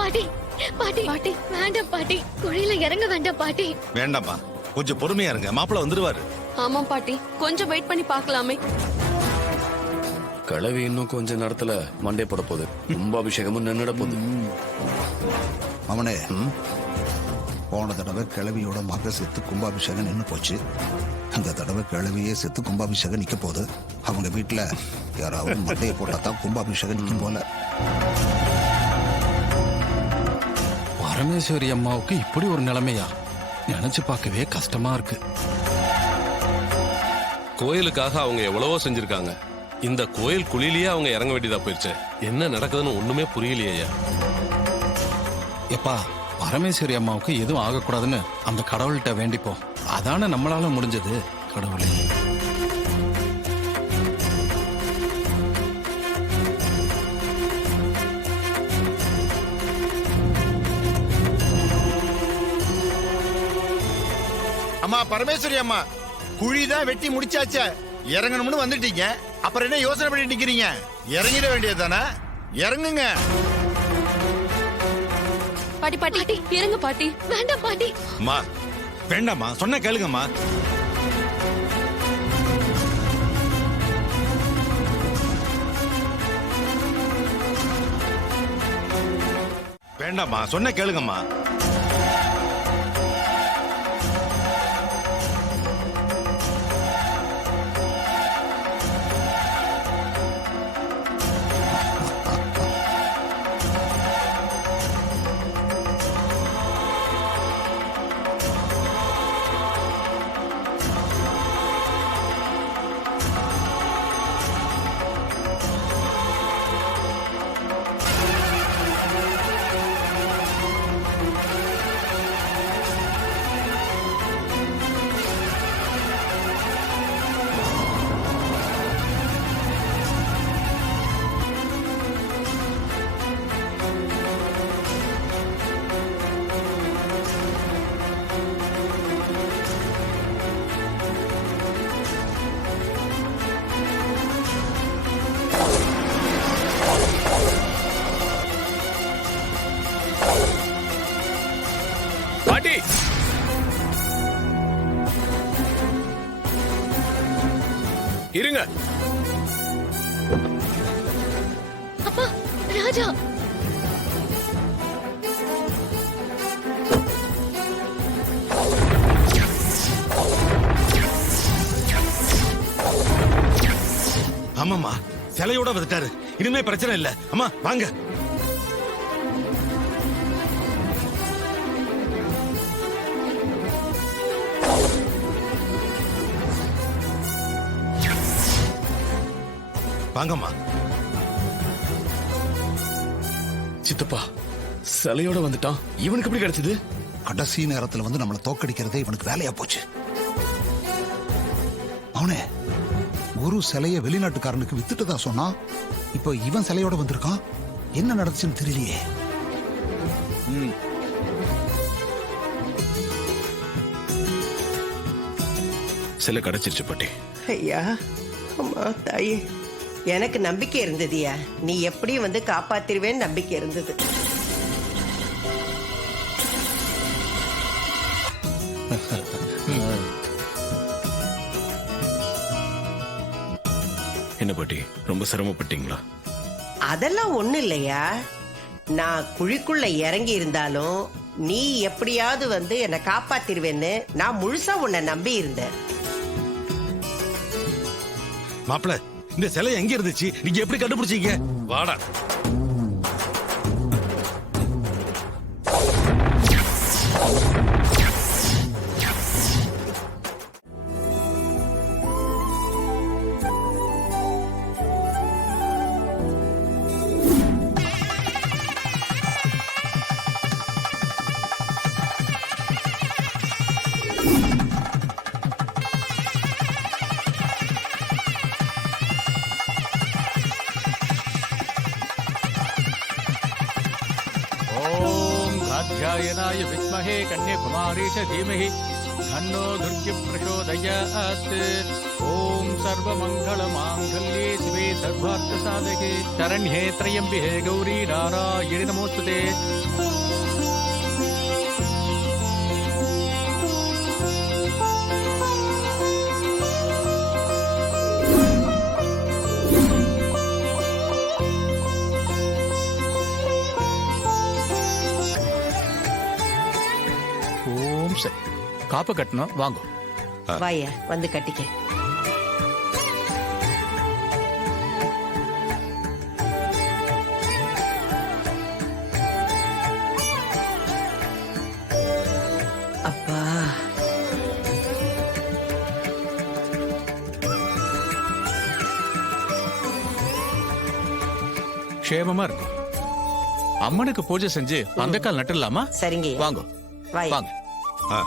பாட்டி பாட்டி பாட்டி வேண்டாம் பாட்டி, குழியில இறங்க வேண்டாம் பாட்டி. வேண்டாம்மா, கொஞ்சம் பொறுமையா இருங்க, மாப்பிள்ள வந்துருவாரு. ஆமா பாட்டி, கொஞ்சம் வெயிட் பண்ணி பார்க்கலாமே. கிழவி இன்னும் கொஞ்ச நேரத்துல மண்டே போட போகுது. கும்பாபிஷேகமும் நின்னுட போகுது. அவனே, போன தடவை கிழவியோட மக செத்து கும்பாபிஷேகம் நின்று போச்சு. அந்த தடவை கிழவியே செத்து கும்பாபிஷேகம் நிக்க போகுது. அவங்க வீட்டுல யாராவது மண்டையை போட்டாதான் கும்பாபிஷேகம் நிற்கும் போல. பரமேஸ்வரி அம்மாவுக்கு இப்படி ஒரு நிலைமையா? நினைச்சு பார்க்கவே கஷ்டமா இருக்கு. கோயிலுக்காக அவங்க எவ்வளவோ செஞ்சிருக்காங்க. இந்த கோயில் குழியிலேயே அவங்க இறங்க வேண்டியதா போயிருச்சு. என்ன நடக்குதுன்னு ஒண்ணுமே புரியலையா? எப்பா, பரமேஸ்வரி அம்மாவுக்கு எதுவும் ஆகக்கூடாதுன்னு அந்த கடவுள்கிட்ட வேண்டிப்போம். அதான நம்மளால முடிஞ்சது. கடவுளே, அம்மா பரமேஸ்வரி அம்மா, குழிதான் வெட்டி முடிச்சாச்சா, இறங்கணும்னு வந்துட்டீங்க. அப்புறம் என்ன யோசனை பண்ணிட்டு நிக்கிறீங்க? இறங்கிட வேண்டியதுதானே, இறங்குங்க. பாட்டி பாட்டி இறங்க பாட்டி. வேண்டாம் பாட்டி. அம்மா வேண்டாம்மா, சொன்ன கேளுங்கம்மா. வேண்டாம்மா, சொன்ன கேளுங்கம்மா. பாட்டி, இருங்க. அப்பா, ராஜா. ஆமாம்மா, சிலையோட வந்துட்டாரு. இனிமே பிரச்சனை இல்ல. அம்மா வாங்க. வாங்கம்மா. சித்தப்பா, சிலையோட வந்துட்டான். இவனுக்கு எப்படி கிடைச்சது? கடைசி நேரத்துல வந்து நம்மளை தோக்கடிக்கிறதே இவனுக்கு வேலையா போச்சு. அவனே, குரு சிலைய வெளிநாட்டுக்காரனுக்கு வித்துட்டதா சொன்னா, இப்போ இவன் சிலையோட வந்திருக்கான். என்ன நடந்துச்சுன்னு தெரியலையே. சிலை கிடைச்சிருச்சு பாட்டி. ஐயா, அம்மா, தாயே, எனக்கு நம்பிக்கை இருந்ததுயா. நீ எப்படி வந்து காப்பாத்திருவேன்னு நம்பிக்கை இருந்தது. என்ன பாட்டி, ரொம்ப சிரமப்பட்டீங்களா? அதெல்லாம் ஒண்ணு இல்லையா. நான் குழிக்குள்ள இறங்கி இருந்தாலும் நீ எப்படியாவது வந்து என்னை காப்பாத்திருவேன்னு நான் முழுசா உன்னை நம்பி இருந்தேன். மாப்பிள்ள, இந்த சிலை எங்க இருந்துச்சு? நீங்க எப்படி கண்டுபிடிச்சீங்க? வாடா. कात्यायनाय विद्महे कन्याकुमारी च धीमहि तन्नो दुर्गे प्रचोदयात्। ओम सर्वमंगलमांगल्ये शिवे सर्व सर्वार्थ साधके शरण्ये त्र्यम्बिके गौरी नारायणि नमोस्तुते ஓம் சரி காப்பு கட்டணும் வாங்கோ வாயா வந்து கட்டிக்க. அப்பா க்ஷேமமா இருக்கும். அம்மனுக்கு பூஜை செஞ்சு பந்தக்கால் நட்டுலாமா? சரிங்க. வாங்கோ வாயா. வாங்க. ஆ